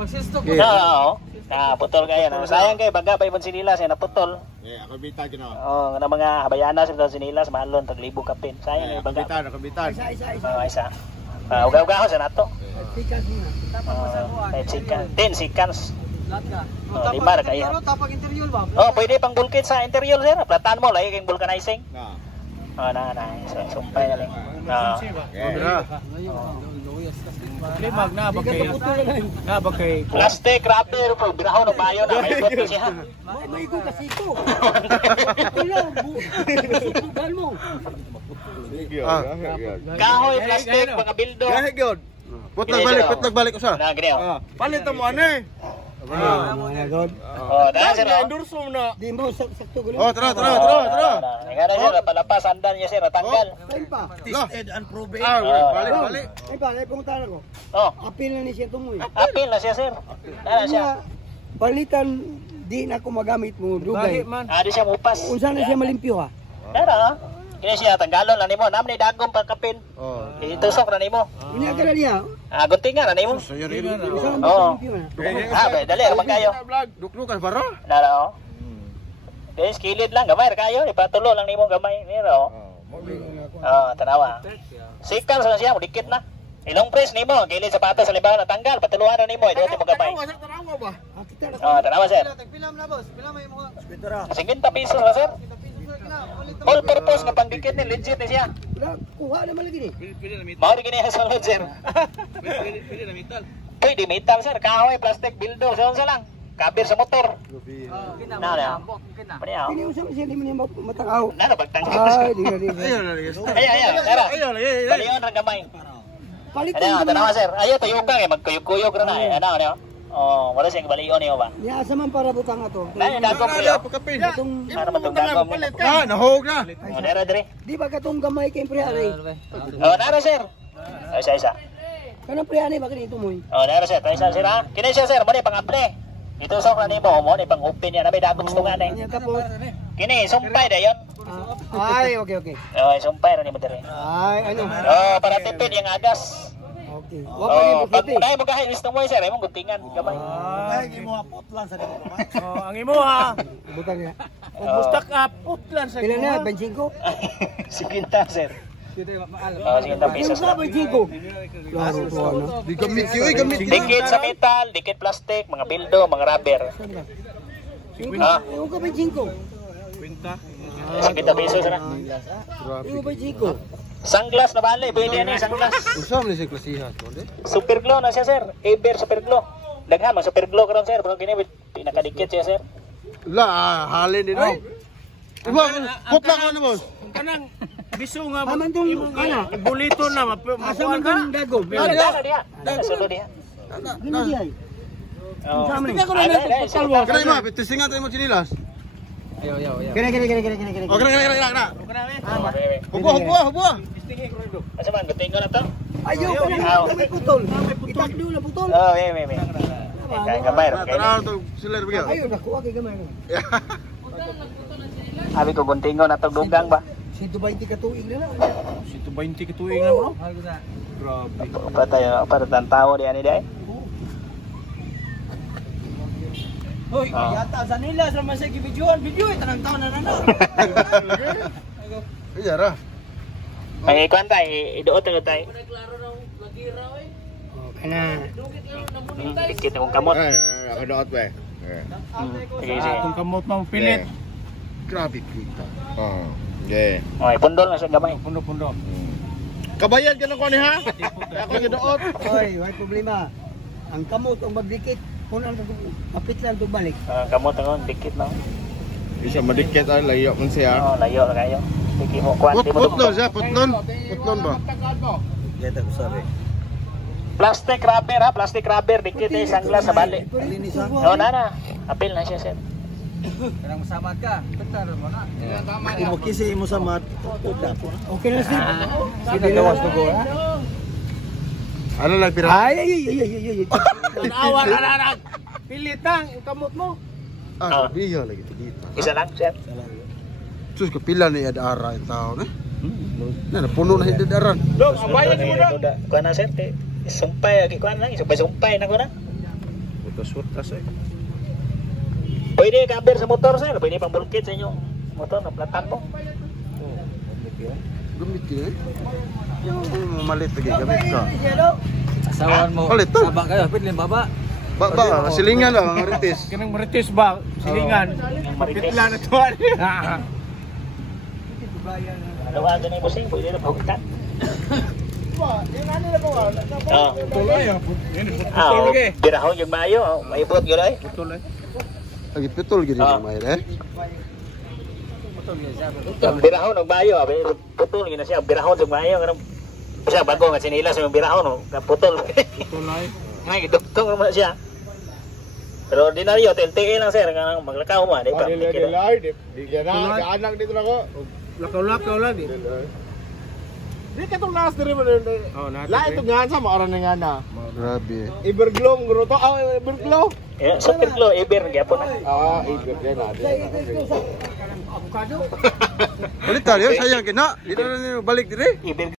Pagsistok Okay. Oo. Putol kayo. Sayang kayo, baga pa ibon sinilas, naputol. Ako bita gino. Oo, ng mga habayana sa sinilas, malon, taglibo kapin. Sayang kayo, baga. Ako bitan. Isa. Uga-uga sa nato. Sikas muna. Ten seconds. Lahat ka. Lima ra kayo. Tapag interview ba? Pwede pang bulkit sa interior, sir. Platan mo, lagi kayong vulcanizing. Na. Sumpay na lang. Limag na ba kay? Na ba kay? Plastic wrapper, pag binahaw ng bayo na, may ikot siya. May ko kasi ko. Kulo, bukan mo. Kahoy, plastic, mga bildo. Gahe gyud. Putlag balik usa. Gini. Palit mo ani. Dahil sir. Endorse mo na. Di mo sakto gulo. Tara. Nga sir, palapas, andan niya sir, tanggal. Ay pa. Tested and proven. Balik. Ay pa, ay pumunta ko. Apil na ni siya tumoy. Apil na siya sir. Dahil siya. Palitan di na ako magamit mo dugay. Di siya mupas. Unsa na siya malimpyo ha? Dara. Kini siya, tanggalon na nimo. Namni dagong pagkapin. Itusok na nimo. Inya ka na niya. Guntingan na nimo. Dali, ramang kayo. Dukdukan baro. Dara. Kaya skilid lang, gamay kayo. Ipatulo lang nimo gamay. Niro. Tanawa. Sikan sa siya, dikit na. Ilong press nimo, gilid sapatos sa libaw na tanggal. Patuluan na nimo, ito mo gamay. Tanawa sir. Pilam na boss, pilam ay mo. 50 pesos na sir. All purpose nga pangdikit ni legit ni siya. Kuha naman lagi ni. Mao rin gini sa sunod sir. Pwede na metal. Pwede metal sir, kahoy, plastic, bildo, sa lang. Kabir sa motor. Na. Pini usap siya di man matakaw. Na bagtanggal. Ay, di. Ayan, tara. Baliyon ra gamay. Palitan tanawa sir. Ayo tuyo ka kay magkuyog-kuyog ra na. Ano. Wala siyang baliyon niyo ba? Niya asa man para butang ato. Dagom priyo. Para matugdagom. Nahog na. Dere dire. Di ba katong gamay kay pre ari? Nara sir. Isa. Kanang pre ani ba kini tumoy? Nara sir, isa sir ha. Kini siya sir, mo ni pang-apply. Ito sa kanila mo ni pang-open yan. May dagom tungan eh. Tapos kini sumpay dayon. Ay, okay. Sumpay ra ni mo dire. Ay, ano? Para tipid yung agas. Okay. Wa pa ni Dahil magahay list mo sir, imong guntingan gamay. Ay, imo putlan sa dito. Ang imo ha. Butang niya. Bustak putlan sa Pila na 25? Sige ta sir. Sige ta pesos. Sa 25. Klaro to ano. Di gamit gamit. Dikit sa metal, dikit plastic, mga bildo, mga rubber. Imo ka 25. Sige ta pesos na. Imo 25. Sunglass na bale, pwede na yung sunglass. Usam ni si klasihan. Super glue na siya sir. Ever super glue. Daghan mag super glue karon sir, pero kini pinakadikit siya sir. La halin din oh. Iba putla ko na boss. Kanang biso nga Aman tong ana. bulito na Asa man tong dagom? Dala diha. Solo diha. Gini di ay. Sa amin. Kana ima pitisingan tayo mo sinilas. Kene. Oh kena. Hubo. Asa man gutingo na to? Ayaw ka na kami putol. Itakdo na putol. May. Kaya gamay ra. Tara to sila bigyan. Ayaw na kuha kay gamay. Abi ko guntingo na to dugang ba? 120 ka tuig na lang. 120 ka tuig na bro. Grabe. Para tantawo di ani dai. Hoy, yata sa nila sa masay video tanang taon na na. Iya ra. Ay kwanta iduot na tay. Kana. Dikit akong kamot. Ako daot ba. Sige. Kung kamot mo pilit. Grabe kita. Oh. Yeah. Oy, pundol na sa gamay. Pundo. Kabayan ka na ko ni ha? Ako gidaot. Hoy, wala problema. Ang kamot ang magdikit. Kung ang kapit lang ito balik. Kamot ako, dikit na. Bisa madikit ay layo man siya. Layo na kayo. Hindi mo kwan. Putlon siya, putlon. Putlon ba? Yata ko sabi. Plastic rubber ha, plastic rubber. Dikit eh, sanglas sa bali. Na. Apil na siya sir. Karang masamat ka. Tagtaro mo na. Kung makisi mo sa mat. Okay na siya. Sige lawas to go ha. Ano lang pira? Ay. Tanawa na. Pilitang kamot mo. Biya lagi kita. Isa lang sir. Sus kapila ni ada ara tao na. Na puno na hindi daran. Dog, ang bayan mo na. Kuan na sir. Sumpay, kuan lang. Sumpay na ko na. Butas-butas eh. Pwede cover sa motor sir, pwede pang bulkit sa inyong motor na platan mo. Gamit yun eh. Yung mamalit lagi gamit ka. Asawan mo. Palit to. Sabak kayo, pwede baba. Ba, silingan lang ang ritis. Kanang marites ba? Silingan. Pitla na to. Ano ba ganun yung busing? Pwede na bulkitan. Birahon yung mayo, maipot yun ay. Lagi putol gini Ah. may eh. Birahon ng mayo, putol yun na siya, birahon yung mayo. Siya bago nga sinilas yung birahon, putol. Ngay, duktong naman siya. Pero ordinaryo, TLTE lang sir, kanang maglakaw mo, di ba? Di ka na, kaanak dito na ko. Lakaw-lakaw lang di. Di ka itong last rin mo na yun. Lahat itong nga sa maoran na nga na. Grabe. Iberglow, nguro to. Iberglow. Sa Perglo, Iber, gyapon na. Iberglow na. Balik tayo, sayang kina. Di na balik dire. Iber